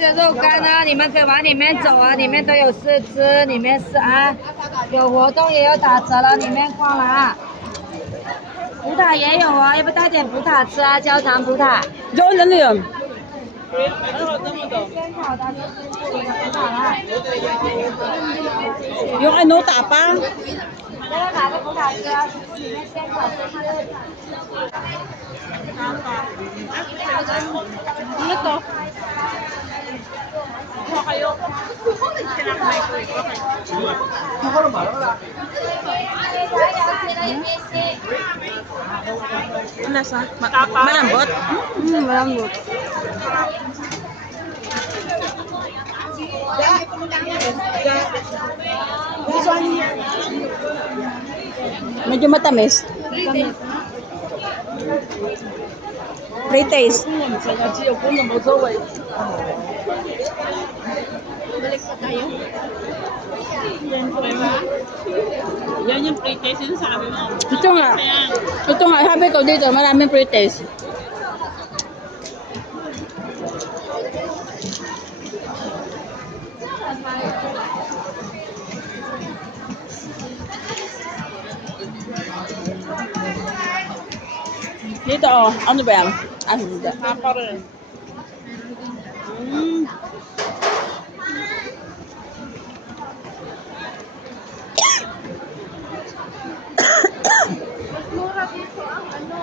的肉干呢，你们可以往里面走啊，里面都有试吃，里面是啊，有活动也有打折了，里面逛了啊。葡挞也有啊，要不带点葡挞吃啊？焦糖葡挞。有那里。鲜烤的是辛苦你的葡挞啦。Yung ano, tapa? 要不要拿个葡挞吃啊？里面鲜烤是它的。Ano to? Ano lasa? Malambot? Malambot. Medyo matamis. Pre-taste. Balik pa tayo. Yan yung pre-taste yung sabi mo. Ito nga. Ito nga, sabi ko dito, maraming pre-taste. Dito oh, ano ba yan? Ano dito? Papa rin. Mura dito ang ano.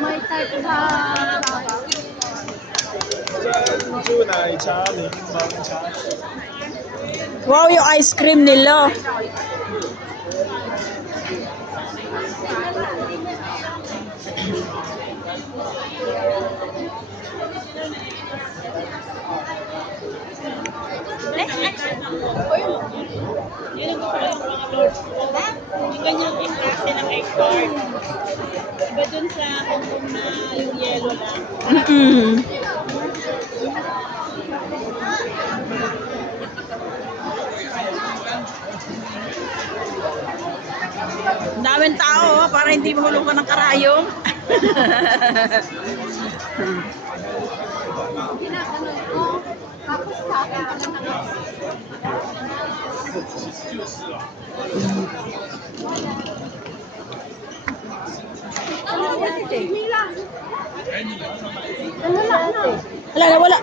May type sa 珍珠奶茶、柠檬茶。 Wow, yung ice cream nila. Yun ang gusto ko yung mga lords ko. Yung ganyan yung klase ng egg tart. Iba dun sa Hong Kong na yung yellow lang. Ang daming tao, para hindi mahulog ka ng karayom. Wala na, wala.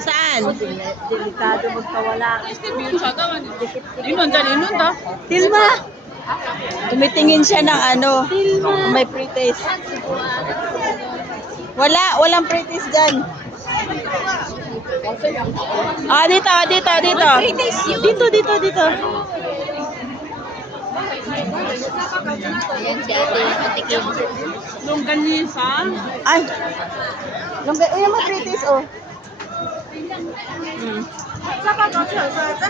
Saan? delikado magkawala. Inon dyan, inon da. Tilma! Tumitingin siya ng ano, may pre-taste. Walang pre-taste dyan. Ah, dito. Dito. Ayan si ate, patikim. Longganisa. Ay! Yung may pre-taste, oh. Parang longganisa.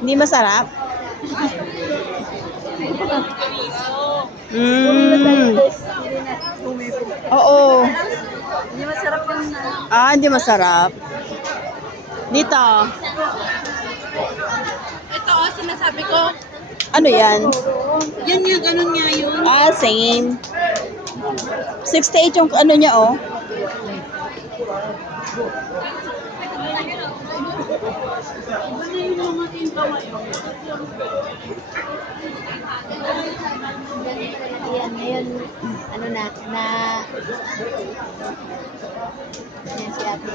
Hindi masarap. Oo. Hindi masarap yung Ah, hindi masarap. Dito. Ito oh, sinasabi ko. Ano yan? Yan yung ganun nga yun. Ah, same. 68 yung ano niya, oh. Iba na yung mga tinta ngayon. Yan, ngayon, ano na, yan si ate.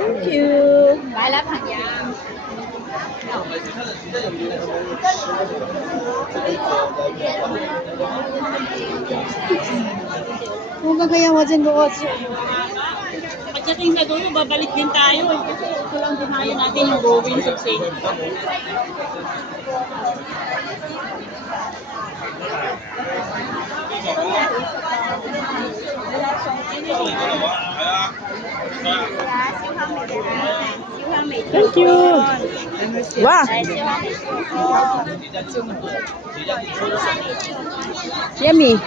Thank you. Bahala pa niya. 뭔가 그냥 와진 거 같지. Pagdating sa dulo, babalik din tayo. Kasi ito lang dinayo natin yung Rowan of Safety. Thank you. Wow. Yummy.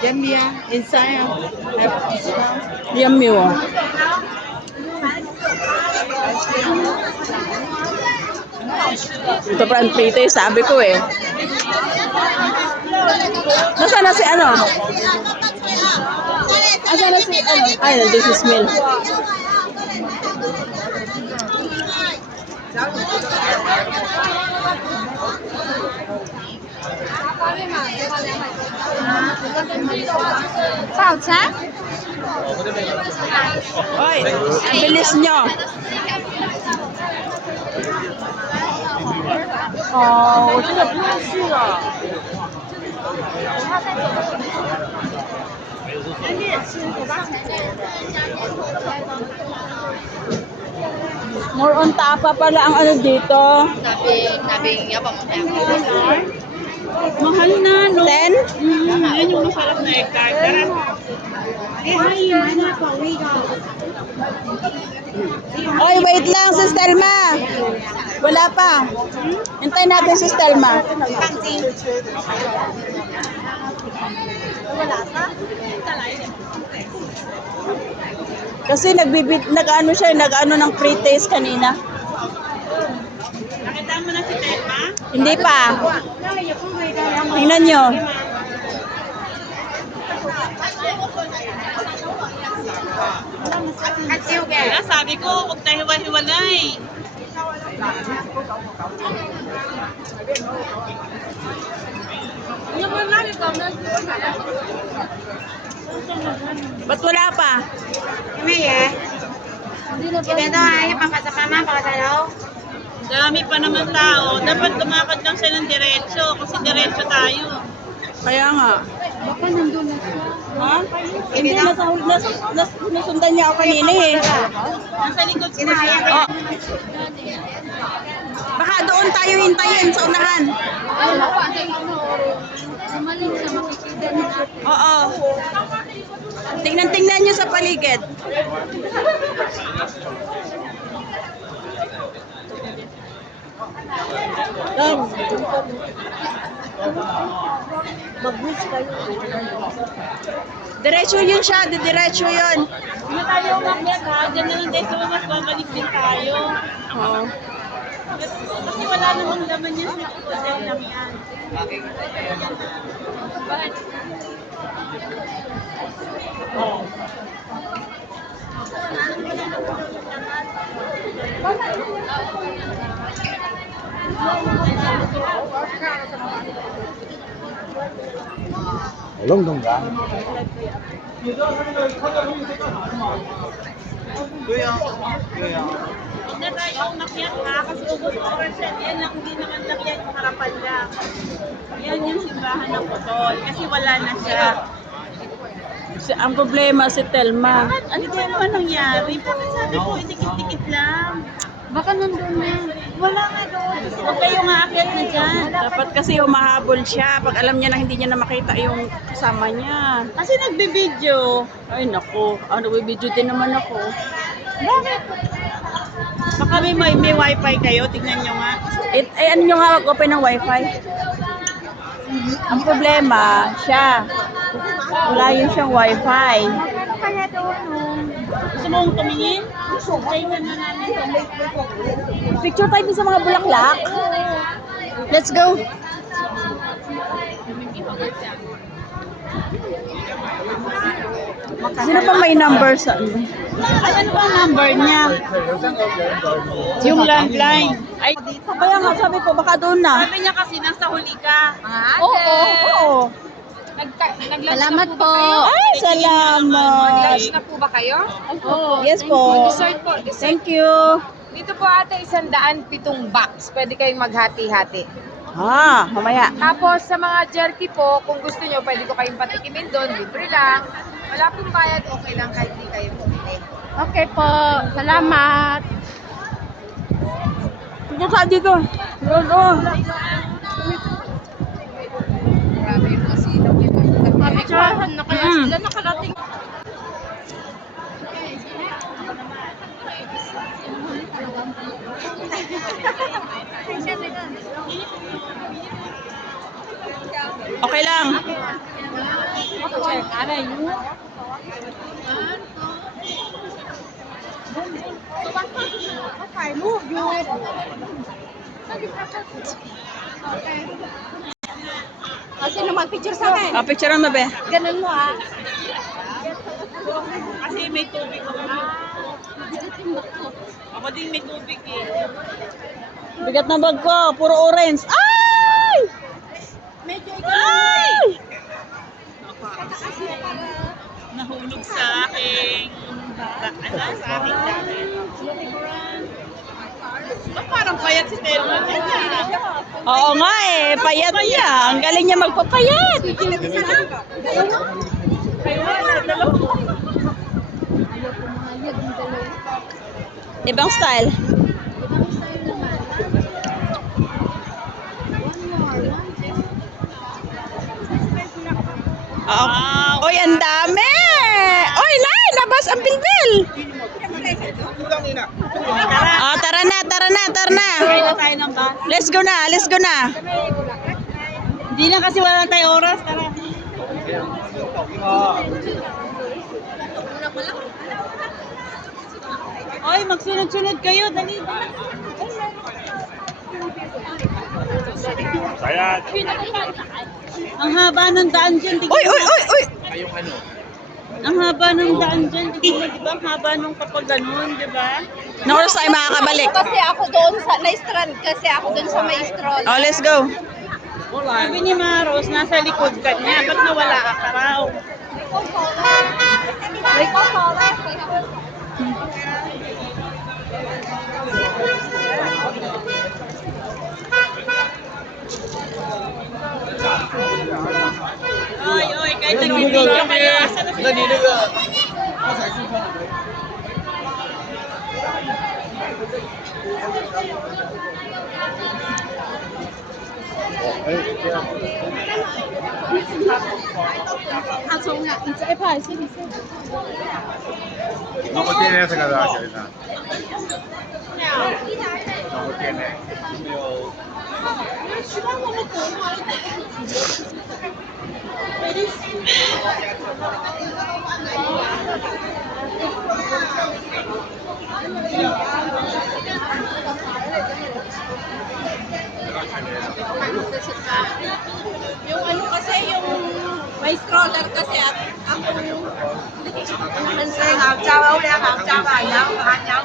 Yummy inside. Yummy oh. Ito pa ang prito eh, sabi ko eh. Nasaan na si ano? Nasaan na si ano? Ay, nandun si Smell. Oy, ang bilis nyo. Oh, 我真的不能去了。More on tapa pala ang ano dito. Mahal na, no? 10? Yan yung masarap na egg tart. Oy, wait lang, si Stelma. Wala pa. Hintayin natin si Stelma. Kasi nag-ano siya, nag-ano ng pre-taste kanina. Nakita mo na si Telma? Hindi pa. Tingnan nyo. Kaya sabi ko, huwag tayo hiwa-hiwalay. Ba't wala pa? Dami pa naman tao. Dapat lumakad lang sila ng diretso kasi diretso tayo. Kaya nga. Baka nandun na siya. Ha? Hindi, nasundan niya ako kanina eh. Nasa likod sila. Oh. Baka doon tayo hintayin sa unahan. Oo. Tingnan nyo sa paligid. Diretso yun siya, diretso yun. Hindi tayo umakyat ha. Diyan na lang tayo sa mas babalik din tayo. Oo. Kasi wala namang laman yan sa hotel lang yan. 얼렁던가. Huwag na tayo umakyat ha. Kasi ubos oras yan lang. Hindi naman lang yan yung harapan lang. Yan yung simbahan ng Putol. Kasi wala na siya. Ang problema si Telma. Ano ba naman nangyari? Bakit sabi ko, itikit-tikit lang? Baka nandun na. Wala nga doon. Huwag kayong aakyat na dyan. Dapat kasi humahabol siya pag alam niya na hindi niya na makita yung kasama niya. Kasi nagbe-video. Ay nako, nagbibideo din naman ako. Bakit? Baka may wifi kayo. Tignan nyo nga. Ano nyo nga mag-open ng wifi? Ang problema, siya. Wala yun siyang wifi. Gusto mong tumingin? Tingnan na namin. Picture tayo sa mga bulaklak. Let's go. Sino pa may number sa Ay, ano ba ang number niya? Yung landline. Ay, Kaya nga sabi ko, baka doon na. sabi niya kasi nasa huli ka. Oo. Salamat po. Ay, salamat. Lunch na po ba kayo? Yes po. Dessert po. Dessert. Thank you. Dito po ate 107 box. Pwede kayong maghati-hati. Mamaya. Tapos sa mga jerky po, kung gusto nyo, pwede ko kayong patikimin doon. Libre lang. Wala pong bayad, okay lang kahit hindi kayo bumili. Okay po, salamat. Dito ka dito. Lolo. Picturehan na kaya sila nakarating. Okay lang. Kasi na mag-picture sa akin. Picture mo be. Ganun mo ah. Kasi may tubig ako. Ako din may tubig eh. Bigat na bag ko. Puro orange. Ay! Medyo Ay! Nahulog sa aking sa aking dahil. Ba't parang payat si Telma? Oo nga eh. Payat niya. Ang galing niya magpapayat. Ibang style. Oy, ang dami! Oy, Nay! Labas ang bilbil! Tara na. Kaya na tayo ng bus. Let's go na. Hindi na kasi wala na tayo oras. Tara. Oy, magsunod-sunod kayo. Dali. Ang haba ng daan dyan. Uy! Ang haba ng daan dyan. Tignan mo, di ba? Ang haba nung kapag ganun, di ba? Nung oras tayo makakabalik. Kasi ako doon sa na-strand kasi ako doon sa may stroll. Oh, let's go. Sabi ni Maros, nasa likod ka niya. Ba't nawala ka ka raw? Oy, kahit nag-video kayo, asa na sila? No tiene esa cadena, ¿verdad? No tiene. Yung ano kasi, yung may stroller kasi at ako mình sẽ học châu Âu đang học châu bài nhau và nhau